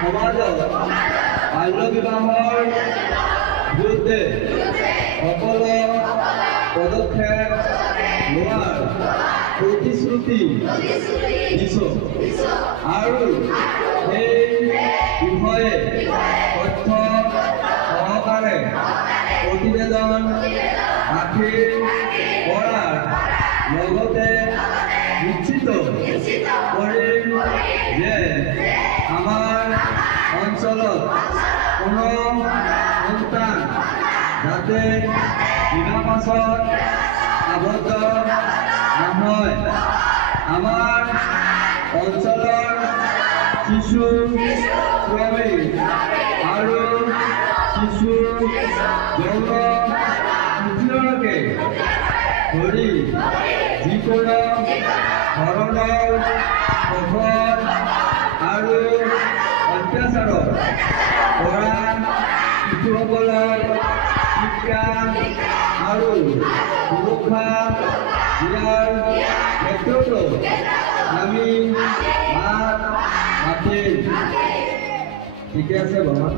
সমাজত বাল্য বিবাহৰ বিৰুদ্ধে সকলো পদক্ষেপ লোৱাৰ প্ৰতিশ্ৰুতি দিছোঁ আৰু এই বিষয়ে তথ্য সহকাৰে প্ৰতিবেদন দাখিল কৰাৰ লগতে নিশ্চিত কৰিম যে আমাৰ অঞ্চলত কোনো সন্তান যাতে বিবাহ পাছত আবদ্ধ নহয়। আমাৰ অঞ্চলৰ শিশু শ্ৰমিক আৰু শিশু যৌন শোষণকে ধৰি যিকোনো ধৰণৰ শোষণ আৰু অত্যাচাৰৰ পৰা শিশুসকলৰ শিক্ষা আৰু সুৰক্ষা দিয়াৰ ক্ষেত্ৰতো আমি মাত মাতিম। ঠিকে আছে বাবা।